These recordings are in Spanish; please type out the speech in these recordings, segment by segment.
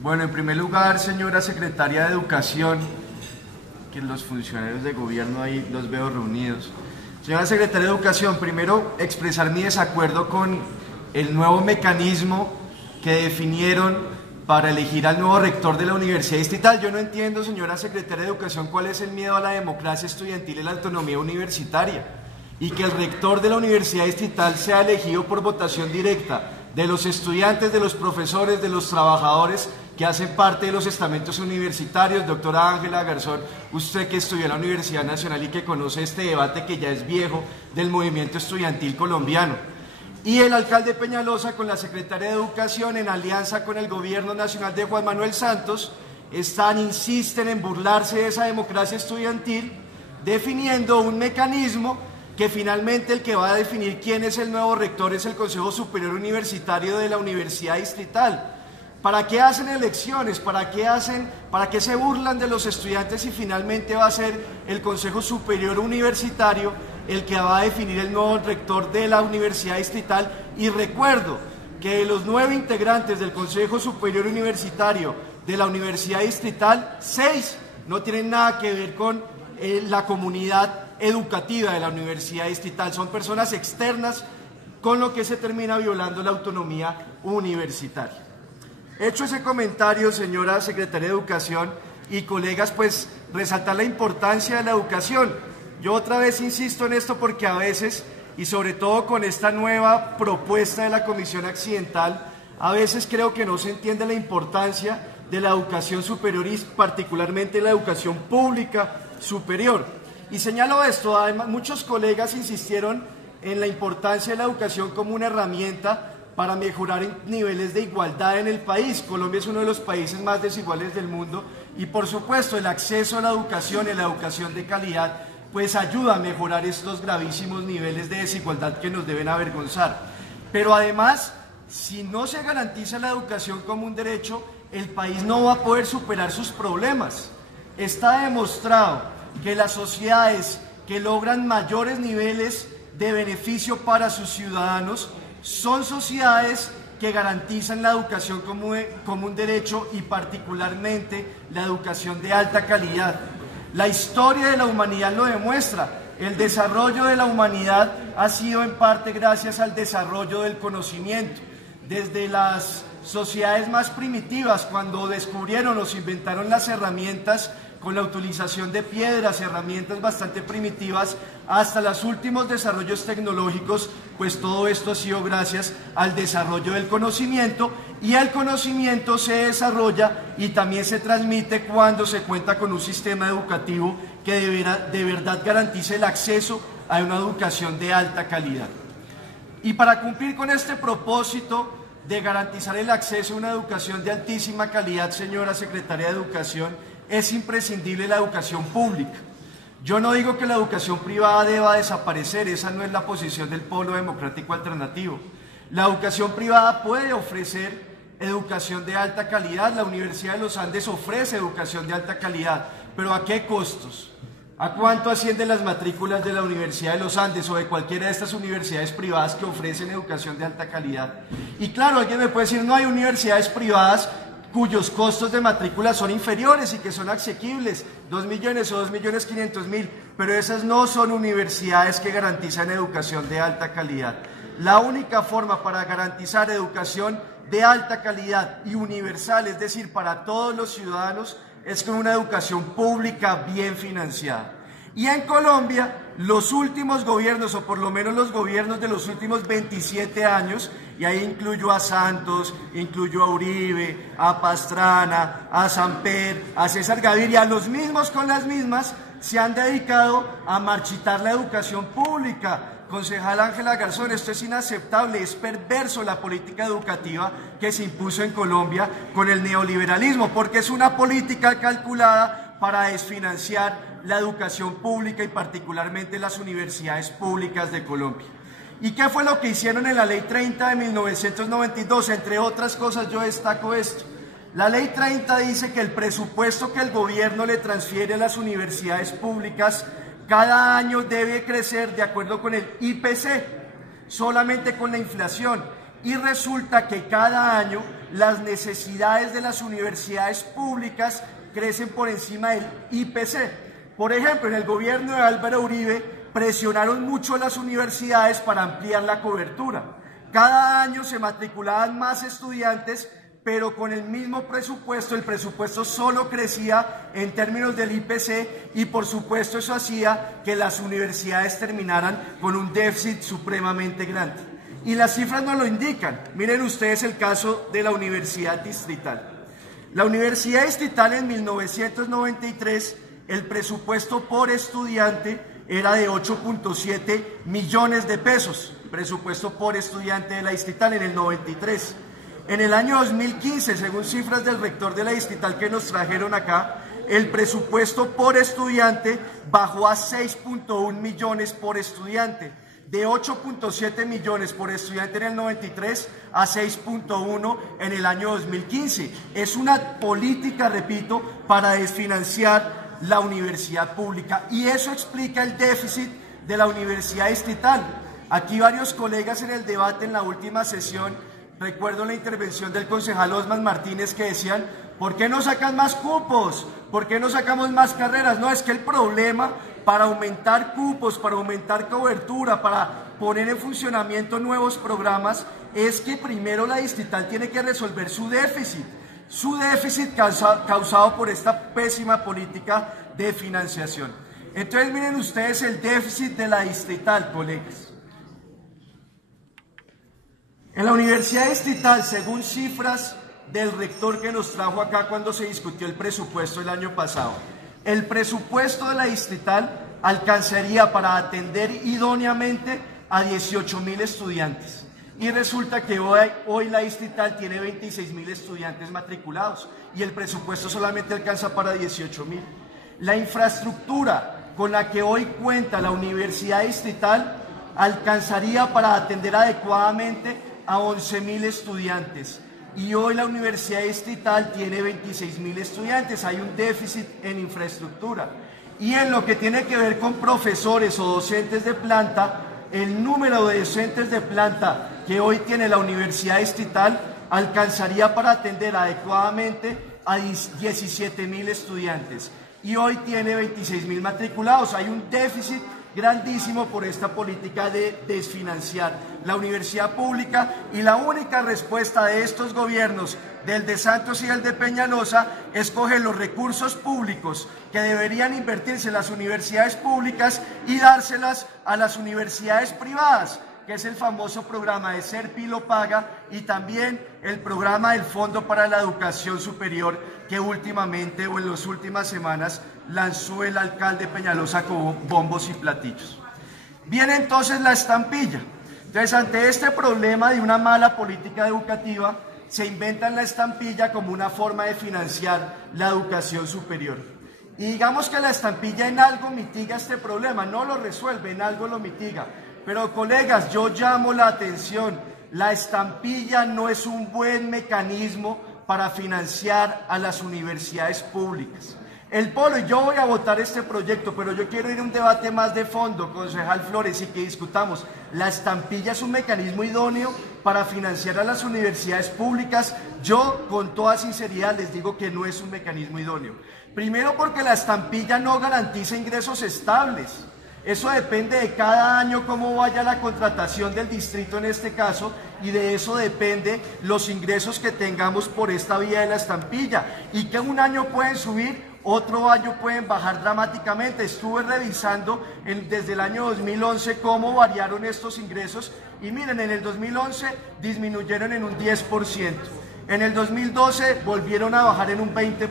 Bueno, en primer lugar, señora secretaria de Educación, que los funcionarios de gobierno ahí los veo reunidos. Señora secretaria de Educación, primero expresar mi desacuerdo con el nuevo mecanismo que definieron para elegir al nuevo rector de la Universidad Distrital. Yo no entiendo, señora secretaria de Educación, cuál es el miedo a la democracia estudiantil y la autonomía universitaria, y que el rector de la Universidad Distrital sea elegido por votación directa de los estudiantes, de los profesores, de los trabajadores que hacen parte de los estamentos universitarios. Doctora Ángela Garzón, usted que estudió en la Universidad Nacional y que conoce este debate que ya es viejo del movimiento estudiantil colombiano. Y el alcalde Peñalosa, con la secretaria de Educación, en alianza con el gobierno nacional de Juan Manuel Santos, insisten en burlarse de esa democracia estudiantil, definiendo un mecanismo que finalmente el que va a definir quién es el nuevo rector es el Consejo Superior Universitario de la Universidad Distrital. ¿Para qué hacen elecciones? ¿Para qué se burlan de los estudiantes si finalmente va a ser el Consejo Superior Universitario el que va a definir el nuevo rector de la Universidad Distrital? Y recuerdo que de los 9 integrantes del Consejo Superior Universitario de la Universidad Distrital, 6 no tienen nada que ver con la comunidad educativa de la Universidad Distrital. Son personas externas, con lo que se termina violando la autonomía universitaria. Hecho ese comentario, señora secretaria de Educación y colegas, pues resaltar la importancia de la educación. Yo otra vez insisto en esto porque a veces, y sobre todo con esta nueva propuesta de la Comisión Accidental, a veces creo que no se entiende la importancia de la educación superior y particularmente la educación pública superior. Y señalo esto, además muchos colegas insistieron en la importancia de la educación como una herramienta para mejorar niveles de igualdad en el país. Colombia es uno de los países más desiguales del mundo y por supuesto el acceso a la educación y la educación de calidad pues ayuda a mejorar estos gravísimos niveles de desigualdad que nos deben avergonzar. Pero además, si no se garantiza la educación como un derecho, el país no va a poder superar sus problemas. Está demostrado que las sociedades que logran mayores niveles de beneficio para sus ciudadanos son sociedades que garantizan la educación como un derecho y particularmente la educación de alta calidad. La historia de la humanidad lo demuestra. El desarrollo de la humanidad ha sido en parte gracias al desarrollo del conocimiento. Desde las sociedades más primitivas, cuando descubrieron o se inventaron las herramientas con la utilización de piedras, herramientas bastante primitivas, hasta los últimos desarrollos tecnológicos, pues todo esto ha sido gracias al desarrollo del conocimiento, y el conocimiento se desarrolla y también se transmite cuando se cuenta con un sistema educativo que de verdad garantice el acceso a una educación de alta calidad. Y para cumplir con este propósito de garantizar el acceso a una educación de altísima calidad, señora secretaria de Educación, es imprescindible la educación pública. Yo no digo que la educación privada deba desaparecer, esa no es la posición del Polo Democrático Alternativo. La educación privada puede ofrecer educación de alta calidad, la Universidad de los Andes ofrece educación de alta calidad, pero ¿a qué costos? ¿A cuánto ascienden las matrículas de la Universidad de los Andes o de cualquiera de estas universidades privadas que ofrecen educación de alta calidad? Y claro, alguien me puede decir, no hay universidades privadas cuyos costos de matrícula son inferiores y que son asequibles, 2 millones o 2.500.000, pero esas no son universidades que garantizan educación de alta calidad. La única forma para garantizar educación de alta calidad y universal, es decir, para todos los ciudadanos, es con una educación pública bien financiada. Y en Colombia, los últimos gobiernos, o por lo menos los gobiernos de los últimos 27 años, y ahí incluyo a Santos, incluyo a Uribe, a Pastrana, a Samper, a César Gaviria, los mismos con las mismas, se han dedicado a marchitar la educación pública. Concejal Ángela Garzón, esto es inaceptable, es perverso la política educativa que se impuso en Colombia con el neoliberalismo, porque es una política calculada para desfinanciar la educación pública y particularmente las universidades públicas de Colombia. ¿Y qué fue lo que hicieron en la Ley 30 de 1992? Entre otras cosas, yo destaco esto. La Ley 30 dice que el presupuesto que el gobierno le transfiere a las universidades públicas cada año debe crecer de acuerdo con el IPC, solamente con la inflación. Y resulta que cada año las necesidades de las universidades públicas crecen por encima del IPC. Por ejemplo, en el gobierno de Álvaro Uribe presionaron mucho a las universidades para ampliar la cobertura. Cada año se matriculaban más estudiantes, pero con el mismo presupuesto, el presupuesto solo crecía en términos del IPC y por supuesto eso hacía que las universidades terminaran con un déficit supremamente grande. Y las cifras nos lo indican. Miren ustedes el caso de la Universidad Distrital. La Universidad Distrital en 1993, el presupuesto por estudiante era de 8.7 millones de pesos, presupuesto por estudiante de la Distrital en el 93. En el año 2015, según cifras del rector de la Distrital que nos trajeron acá, el presupuesto por estudiante bajó a 6.1 millones por estudiante, de 8.7 millones por estudiante en el 93 a 6.1 en el año 2015. Es una política, repito, para desfinanciar la universidad pública y eso explica el déficit de la Universidad Distrital. Aquí varios colegas en el debate en la última sesión, recuerdo la intervención del concejal Osman Martínez que decían, ¿por qué no sacan más cupos? ¿Por qué no sacamos más carreras? No, es que el problema para aumentar cupos, para aumentar cobertura, para poner en funcionamiento nuevos programas, es que primero la Distrital tiene que resolver su déficit causado por esta pésima política de financiación. Entonces miren ustedes el déficit de la Distrital, colegas. En la Universidad Distrital, según cifras del rector que nos trajo acá cuando se discutió el presupuesto el año pasado, el presupuesto de la Distrital alcanzaría para atender idóneamente a 18.000 estudiantes. Y resulta que hoy la Distrital tiene 26.000 estudiantes matriculados y el presupuesto solamente alcanza para 18.000. La infraestructura con la que hoy cuenta la Universidad Distrital alcanzaría para atender adecuadamente a 11.000 estudiantes. Y hoy la Universidad Distrital tiene 26.000 estudiantes, hay un déficit en infraestructura. Y en lo que tiene que ver con profesores o docentes de planta, el número de docentes de planta que hoy tiene la Universidad Distrital alcanzaría para atender adecuadamente a 17.000 estudiantes. Y hoy tiene 26.000 matriculados, hay un déficit grandísimo por esta política de desfinanciar la universidad pública y la única respuesta de estos gobiernos, del de Santos y del de Peñalosa, es coger los recursos públicos que deberían invertirse en las universidades públicas y dárselas a las universidades privadas, que es el famoso programa de Serpi lo paga y también el programa del Fondo para la Educación Superior que últimamente o en las últimas semanas lanzó el alcalde Peñalosa con bombos y platillos. Viene entonces la estampilla. Entonces, ante este problema de una mala política educativa, se inventan la estampilla como una forma de financiar la educación superior. Y digamos que la estampilla en algo mitiga este problema, no lo resuelve, en algo lo mitiga. Pero colegas, yo llamo la atención, la estampilla no es un buen mecanismo para financiar a las universidades públicas. El Polo, y yo voy a votar este proyecto, pero yo quiero ir a un debate más de fondo, concejal Flores, y que discutamos. ¿La estampilla es un mecanismo idóneo para financiar a las universidades públicas? Yo, con toda sinceridad, les digo que no es un mecanismo idóneo. Primero porque la estampilla no garantiza ingresos estables. Eso depende de cada año cómo vaya la contratación del distrito en este caso, y de eso depende los ingresos que tengamos por esta vía de la estampilla, y que un año pueden subir, otro año pueden bajar dramáticamente. Estuve revisando desde el año 2011 cómo variaron estos ingresos y miren, en el 2011 disminuyeron en un 10%. En el 2012 volvieron a bajar en un 20%,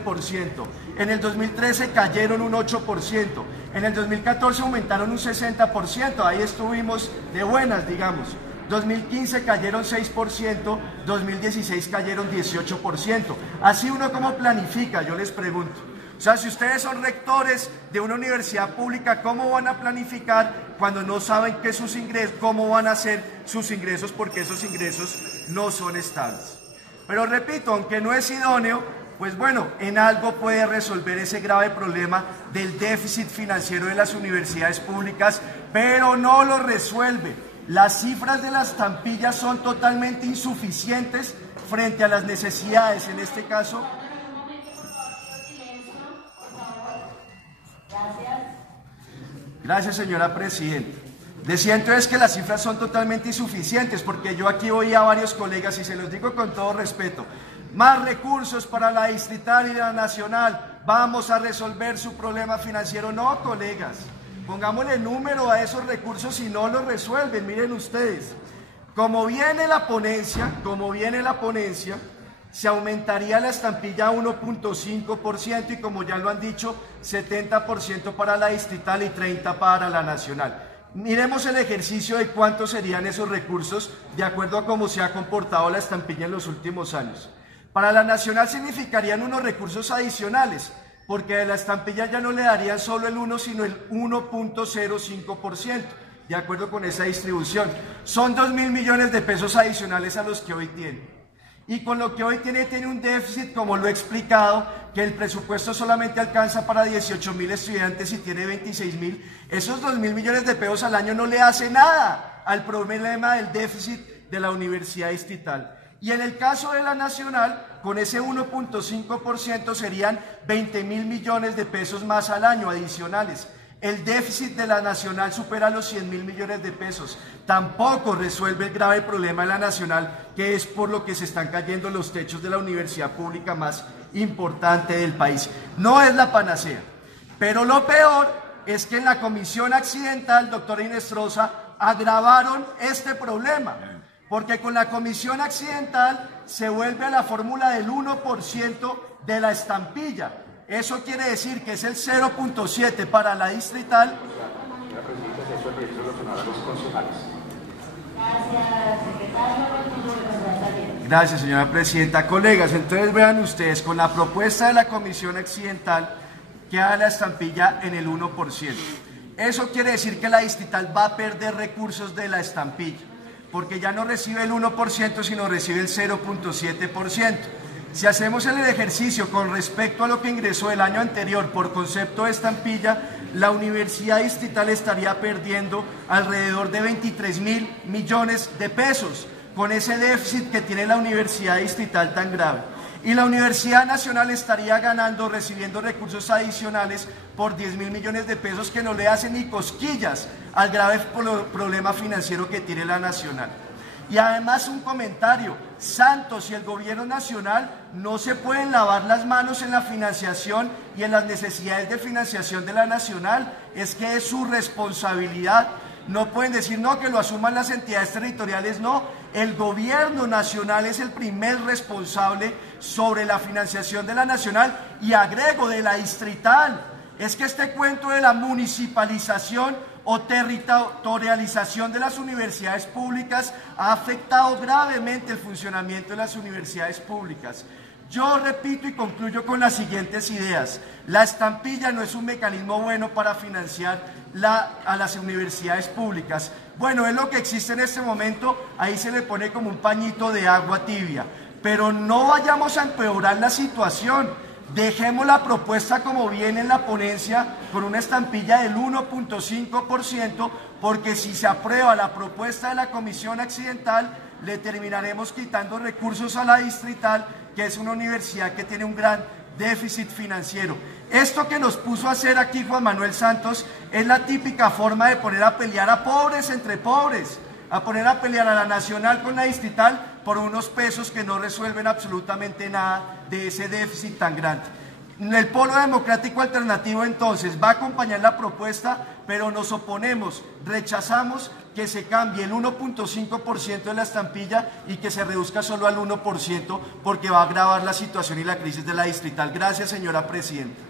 en el 2013 cayeron un 8%, en el 2014 aumentaron un 60%, ahí estuvimos de buenas, digamos. 2015 cayeron 6%, 2016 cayeron 18%. Así uno como planifica, yo les pregunto. O sea, si ustedes son rectores de una universidad pública, ¿cómo van a planificar cuando no saben qué sus ingresos, cómo van a ser sus ingresos, porque esos ingresos no son estables? Pero repito, aunque no es idóneo, pues bueno, en algo puede resolver ese grave problema del déficit financiero de las universidades públicas, pero no lo resuelve. Las cifras de la estampilla son totalmente insuficientes frente a las necesidades, en este caso. Gracias, señora presidenta. Decía entonces que las cifras son totalmente insuficientes, porque yo aquí oí a varios colegas, y se los digo con todo respeto: más recursos para la distrital y la nacional, vamos a resolver su problema financiero. No, colegas, pongámosle número a esos recursos y no los resuelven. Miren ustedes, como viene la ponencia, se aumentaría la estampilla a 1.5% y, como ya lo han dicho, 70% para la distrital y 30% para la nacional. Miremos el ejercicio de cuántos serían esos recursos de acuerdo a cómo se ha comportado la estampilla en los últimos años. Para la nacional significarían unos recursos adicionales, porque de la estampilla ya no le darían solo el 1, sino el 1.05%, de acuerdo con esa distribución. Son 2.000 millones de pesos adicionales a los que hoy tiene. Y con lo que hoy tiene un déficit, como lo he explicado, que el presupuesto solamente alcanza para 18.000 estudiantes y tiene 26.000. Esos 2.000 millones de pesos al año no le hace nada al problema del déficit de la universidad distrital. Y en el caso de la nacional, con ese 1.5% serían 20.000 millones de pesos más al año adicionales. El déficit de la nacional supera los 100.000 millones de pesos. Tampoco resuelve el grave problema de la nacional, que es por lo que se están cayendo los techos de la universidad pública más importante del país. No es la panacea. Pero lo peor es que en la comisión accidental, doctora Inestrosa, agravaron este problema. Porque con la comisión accidental se vuelve a la fórmula del 1% de la estampilla. Eso quiere decir que es el 0.7 para la distrital. Gracias, señora presidenta. Colegas, entonces vean ustedes, con la propuesta de la comisión accidental queda la estampilla en el 1%. Eso quiere decir que la distrital va a perder recursos de la estampilla, porque ya no recibe el 1%, sino recibe el 0.7%. Si hacemos el ejercicio con respecto a lo que ingresó el año anterior por concepto de estampilla, la universidad distrital estaría perdiendo alrededor de 23.000 millones de pesos con ese déficit que tiene la universidad distrital tan grave. Y la Universidad Nacional estaría ganando, recibiendo recursos adicionales por 10.000 millones de pesos que no le hacen ni cosquillas al grave problema financiero que tiene la Nacional. Y además un comentario: Santos y el gobierno nacional no se pueden lavar las manos en la financiación y en las necesidades de financiación de la nacional. Es que es su responsabilidad. No pueden decir no, que lo asuman las entidades territoriales. No, el gobierno nacional es el primer responsable sobre la financiación de la nacional, y agrego, de la distrital. Es que este cuento de la municipalización o territorialización de las universidades públicas ha afectado gravemente el funcionamiento de las universidades públicas. Yo repito y concluyo con las siguientes ideas. La estampilla no es un mecanismo bueno para financiar a las universidades públicas. Bueno, es lo que existe en este momento, ahí se le pone como un pañito de agua tibia, pero no vayamos a empeorar la situación. Dejemos la propuesta como viene en la ponencia, con una estampilla del 1.5%, porque si se aprueba la propuesta de la comisión accidental, le terminaremos quitando recursos a la distrital, que es una universidad que tiene un gran déficit financiero. Esto que nos puso a hacer aquí Juan Manuel Santos es la típica forma de poner a pelear a pobres entre pobres, a poner a pelear a la nacional con la distrital por unos pesos que no resuelven absolutamente nada de ese déficit tan grande. El Polo Democrático Alternativo entonces va a acompañar la propuesta, pero nos oponemos, rechazamos que se cambie el 1.5% de la estampilla y que se reduzca solo al 1%, porque va a agravar la situación y la crisis de la distrital. Gracias, señora presidenta.